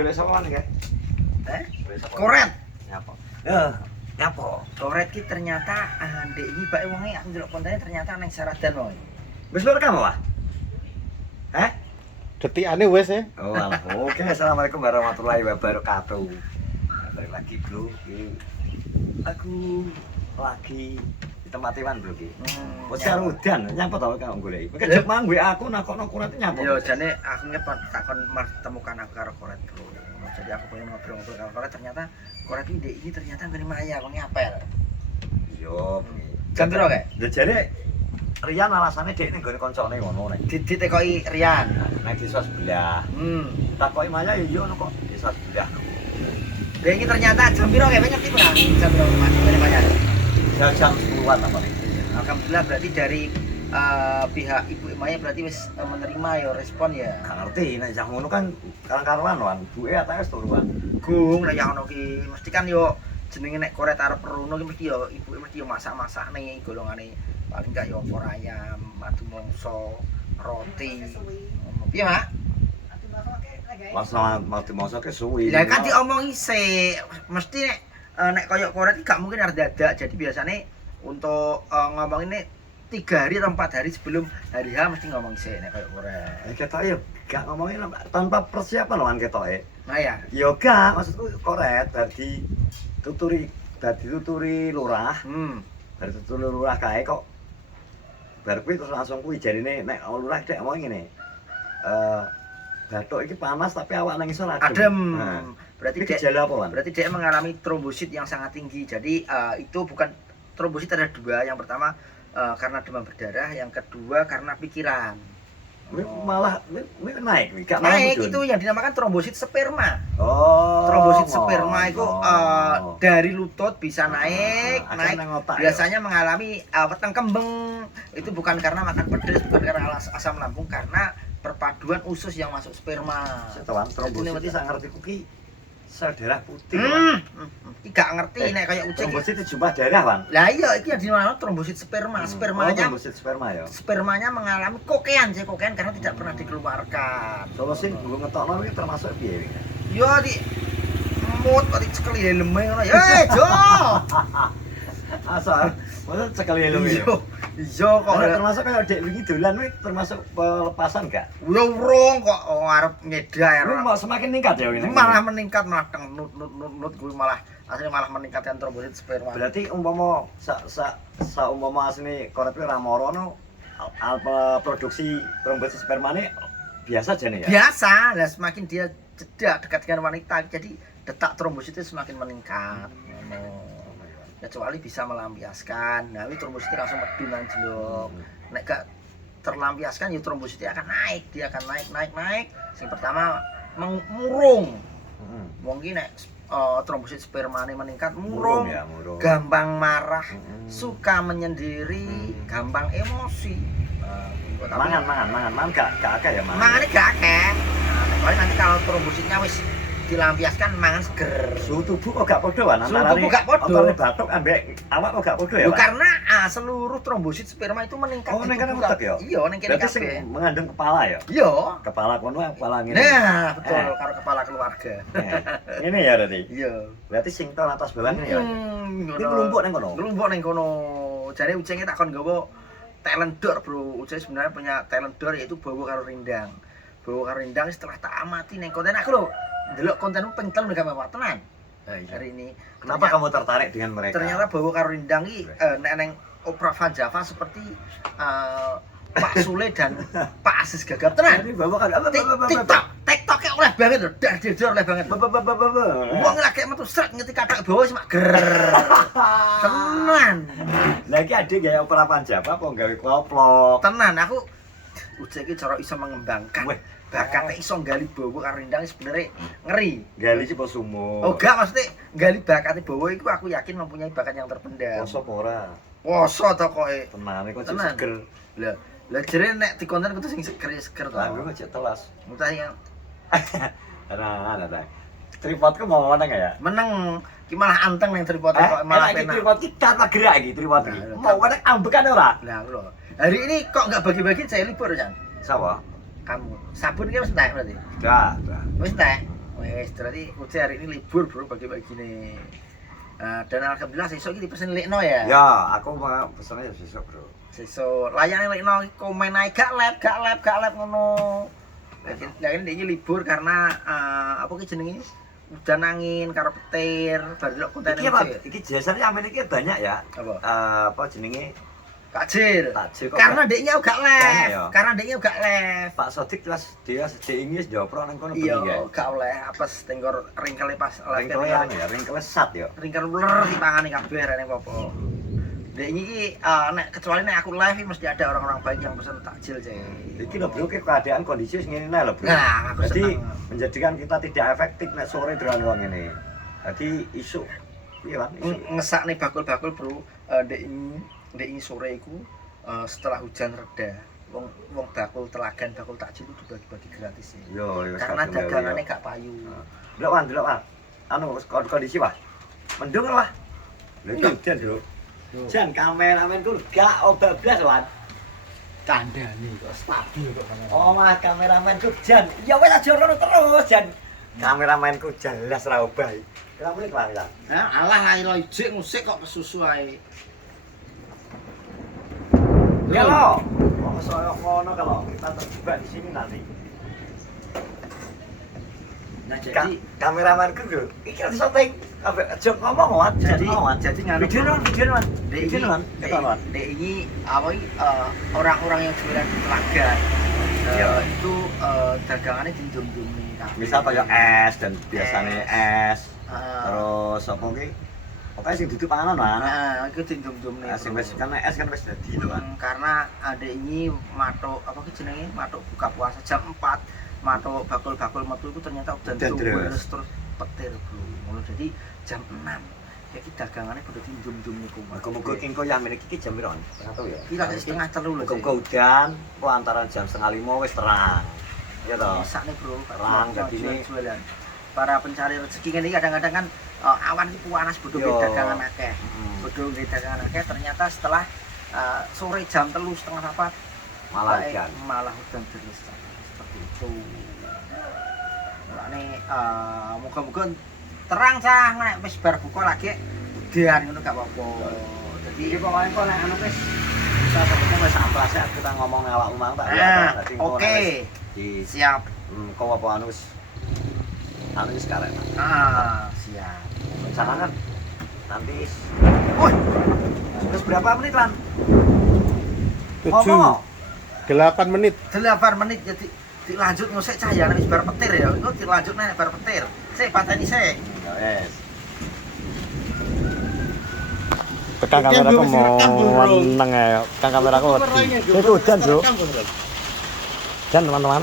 golek sapa niki? Koret. Nyapa? Nyapa? Koret ki ternyata ndek iki bae wonge aku ndelok kontennya ternyata nang Saradan wae. Wis lur kamu, Wah? Detikane wis ya. Oh, oke. Assalamualaikum warahmatullahi wabarakatuh. Balik lagi, Bro. Aku lagi di tempat Iwan, Bro. Wes karo udan, nyapa to kamu golek. Kejep mang gue aku nakokno kuret nyapa. Yo jane aku ngepon takon temukan aku karo Koret, Bro. Jadi aku pengen ngobrol-ngobrol karo Koret ternyata Koret ini ternyata ngene Maya wong apel. Yo. Jam piro kae? Ya jare Rian alasane dhek ning gone koncone ngono nek. Ditekoki Rian. Nek desa sebelah. Takoki Maya yo ono kok desa sebelah. Dia ini ternyata jam piro kae ngerti ora? Jam piro Mas dari Maya? Jam 10-an apa nih? Alhamdulillah berarti dari pihak Ibu Maya berarti wis menerima ya respon ya. Gak ngerti nek jam ngono kan karang-karuan wan. Buke atake wis turuan. Gung nek yang ono ki mesti kan yo jenenge nek Koret arep peruno ki mesti yo ibuke mesti yo masak-masak ning golongane paling gak yo opor ayam, madu mongso, roti. Piye, Mak? Mas mau dimasak suwi. Lah kan diomongi sik, mesti nek koyo Koret gak mungkin harus dadak. Jadi biasanya untuk ngomongin nek 3 hari atau 4 hari sebelum hari H mesti ngomong sik nek koyo Koret. Ketoke ya gak ngomongin tanpa persiapan loh kan ketoke. Nah ya. Ya gak, maksudku Koret dadi tuturi lurah. Dari tuturi lurah kae kok bar kuwi terus langsung kuwi jarine nek lurah dek ngomong ngene. Batuk iki panas tapi awak nang isor adem. Berarti gejala apa, Wan? Berarti dia mengalami trombosit yang sangat tinggi. Jadi itu bukan trombosit ada 2. Yang pertama karena demam berdarah, yang kedua karena pikiran. Malah naik nih, gak naik itu yang dinamakan trombosit sperma. Oh. Trombosit sperma itu dari lutut bisa naik. Biasanya mengalami weteng kembeng. Itu bukan karena makan pedas, bukan karena asam lambung, karena perpaduan usus yang masuk sperma. Setelan trombosit iki sak ngerti kuwi sel darah putih. Iki gak ngerti nek kaya ucek. Trombosit itu jumlah darah, Wan. Lah iya iki yang dinamakan trombosit sperma. Trombosit sperma ya. Spermanya mengalami kokean karena tidak pernah dikeluarkan. Solusi gua ngetokno iki termasuk piye iki? Yo di mut kok dicekeli helme ngono. Jo. Asal, maksud sekali helme. Iya kok termasuk kayak dek wingi dolan kuwi termasuk pelepasan gak? Yo urung kok arep nyedar. Kuwi mau semakin meningkat ya ini. Malah meningkat malah nut kuwi malah asline malah meningkatkan trombosit sperma. Berarti umpama umpama asline Koret kuwi ra morono produksi trombosit spermane biasa jane ya. Biasa, lah semakin dia jeda dekat dengan wanita jadi detak trombositnya semakin meningkat. Kecuali bisa melampiaskan, nah ini trombositnya langsung medun nang jelok. Nek gak terlampiaskan ya trombositnya akan naik, dia akan naik. Yang pertama murung. Mungkin nek trombosit spermane meningkat murung, gampang marah, suka menyendiri, gampang emosi. Mangan gak akeh ya mangan. Mangane gak akeh. Nah, nanti kalau trombositnya wis dilampiaskan mangan seger. Suhu tubuh kok gak podo Wan antara antara batuk ambek awak kok gak podo ya. Karena seluruh trombosit sperma itu meningkat. Oh, meningkat utek ya? Iya, ning kene kabeh. Berarti mengandung kepala ya? Iya. Kepala kono kepala ngene. Nah, betul karo kepala keluarga. Ngene ya berarti. Iya. Berarti sing ton atas bawah ngene ya. Iki nglumpuk ning kono. Jare Ucenge takon nggawa talent door, Bro. Uceng sebenarnya punya talent door yaitu Bawa Karo Rindang. Bawa Karo Rindang setelah tak amati ning konten aku lho. Delok kontenmu pentel mereka bapak tenan. Hari ini. Kenapa kamu tertarik dengan mereka? Ternyata Bawa Karo Rindang iki nek neng Opera Van Java seperti Pak Sule dan Pak Aziz Gagap tenan. Ini Bawa Karo TikTok oleh banget lho, dar oleh banget. Wong lagi metu sret ngerti kata bawa cuma ger. Tenan. Lah iki ade gawe Opera Van Java apa gawe koplok? Tenan aku Ucek iki cara iso mengembangkan. Bakatnya iso nggali Bawa Karo Rindang sebenarnya ngeri. Gali sih sumo. Oh enggak, maksudnya nggali bakatnya Bawa itu aku yakin mempunyai bakat yang terpendam. Poso apa ora? Poso to koke. Tenane kok seger. Lah jere nek di konten kudu sing seger to. Lah gue cek telas. Mutah yang Nah. Tripodku mau menang ya? Meneng. Ki malah anteng ning tripod kok malah penak. Tripod ki tanpa gerak iki tripod iki. Mau menang ambekan ora? Lah lho. Hari ini kok enggak bagi-bagi saya libur, Jan? Sapa? Kamu. Sabun ki wis entek berarti? Dah. Wis entek. Wes, berarti Uci hari ini libur bro bagi-bagi nih. Dan alhamdulillah sesuk iki dipesen lekno ya. Ya, aku mau pesennya besok, Bro. Sesuk layane lekno komen ae gak lab ngono. Lah ini iki libur karena apa ki jenenge? Udan angin karo petir, bar delok konten Iki apa? Iki jasanya amin iki banyak ya. Apa? Apa jenenge? Takjil. Takjil kok. Karena deknya gak Banyak live. ya? Karena deknya gak live. Pak Sodik kelas dia ingin jawab nang kono Iya, bengi ya. gak oleh apes tenggor ringkele pas live. Ringkele sat ya. Ringkel uler di tangane kabeh rene apa. Dek iki nek kecuali nek aku live mesti ada orang-orang baik yang pesen takjil, Cek. Iki lho Bro, ki keadaan kondisi ngene nah lho Bro. Nah, aku Jadi seneng. menjadikan kita tidak efektif nek sore dengan wong ngene. Jadi isu iya kan isu. Ngesak nih bakul-bakul bro, dek ini sore iku setelah hujan reda, wong bakul telagan bakul takjil itu dibagi-bagi gratis ya. Yo, Karena dagangannya gak payu. Delok Wan. Anu kondisi Wah. Mendung lah. Lha iki hujan, Bro. Jan kameramenku gak obablas Wan. Kandhane kok stabil kok kamera. Oh, mah kameramenku Jan. Ya wis aja ngono terus, Jan. Kameramenku jelas ra obah. Kira menit Wan. Nah, alah ae lo ijik musik kok kesusu ae. Ya lo. Kok soyo ngono kalau kita terjebak di sini nanti. Nah, jadi Kameramanku lho, iki kan syuting. Aja ngomong Wan, jadi Wan. nganu Video Wan. Dek Video Wan. ini apa orang-orang yang jualan di telaga itu dagangannya dindum-dum nih kabeh. Misal kaya es dan biasanya es. Terus apa ki? Pokoke sing dudu panganan Wan. Nah, itu dindum-dum nih. Sing wis kan es kan wis dadi lho Wan. Karena adek ini matok apa ki jenenge? Matok buka puasa jam 4. Matok bakul-bakul metu itu ternyata udah terus petir bro. Ngono jadi jam 6. Ya ki dagangannya pada dindum-dum niku. Muga-muga kengko yang meniki ki jam piro? Ora tau ya. Kira setengah 3 lho. Muga-muga udan, kok antara jam 4:30 wis terang. Ya toh. Bisa nih bro, Terang jadi ini jualan. Para pencari rezeki ini kadang-kadang kan awan itu panas bodoh Yo. dagangan akeh. Bodoh dagangan akeh ternyata setelah sore jam 3:30 4 malah udan terus seperti itu. Mulane moga-moga terang cah nek wis bar buka lagi udan ngono gak apa-apa. Jadi Iki pokoke kok nek anu wis bisa sebetulnya wis amplas ya kita ngomong awakmu mang tak dadi engko oke. di Siap. kok apa anu wis karek. Siap. Rencanakan nanti Woi, terus berapa menit lan? 7 Ngomong. 8 menit. 8 menit jadi dilanjut ngusik cahaya nek bar petir ya. Itu dilanjut nek bar petir. Sik pateni sik. Ya wes. Tekan kameraku mau meneng ya. Tekan kameraku wedi. Itu hujan, Bro. Dan teman-teman,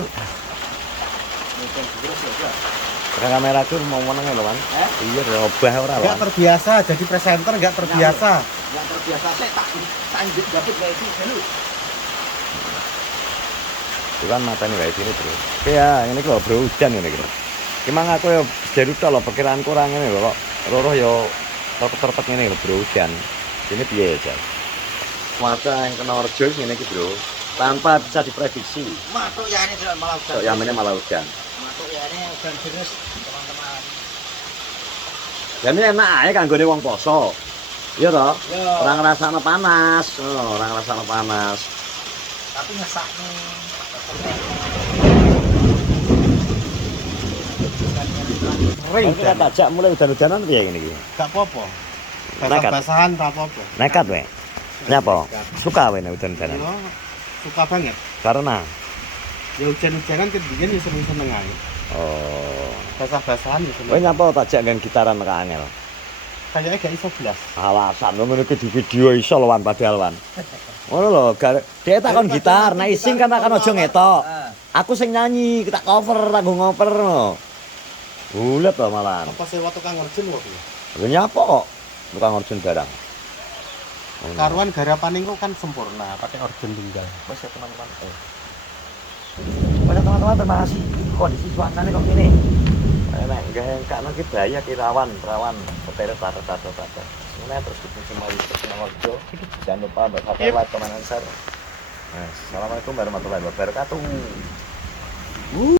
tekan kameraku mau meneng lho, Man. Iya, robah ora, Enggak Wan. terbiasa jadi presenter, enggak terbiasa. Yang terbiasa sik tak tanjut dapet kayak itu dulu. Bukan matane wae sini, Bro. Oke ya, ini lho, Bro, hujan ngene iki. Ki mang aku ya jeru tok lho, perkiraan kurang ngene lho kok. Loro ya terpet ngene lho, Bro, hujan. Ini piye ya, Jan? Cuaca yang kena orjo ngene iki, Bro. Tanpa bisa diprediksi. Matuk ya ini malah udan. Kok yamene malah hujan. Matuk ya ini udan deras, teman-teman. Dan ini enak aja kanggone wong poso. Iya toh? Yo. Orang ngrasakno panas. Oh, orang ngrasakno panas. Tapi ngesak nih. Ring Kita tajak mulai udan-udanan piye ngene iki? Enggak apa-apa. Nekat. Basah-basahan enggak apa-apa. Nekat we. Nyapa? Suka we nek udan-udanan. Yo, suka banget. Karena Ya hujan-hujanan kebiyen ya seneng-seneng ae. oh, Basah-basahan ya seneng. kowe nyapa tajak nggen gitaran nek angel. Kayaknya gak iso blas. Alasan ngono iki di video iso lho Wan padahal Wan. Ngono lho, dhek takon gitar, nek ising kan takon aja ngetok. Aku sing nyanyi, tak cover, tak ngoper. Bulet to malahan. Apa sewa tukang orjen kok piye? Lha nyapa kok tukang orjen barang. Karuan garapan kok kan sempurna, pakai orjen tunggal. Wes ya teman-teman. Banyak teman-teman terima kasih. Kondisi cuacanya kok gini. Nek gak nang bahaya ki rawan petir tar. Ini terus kita kembali ke Sidoarjo. Jangan lupa subscribe, like, comment, and share. Assalamualaikum warahmatullahi wabarakatuh.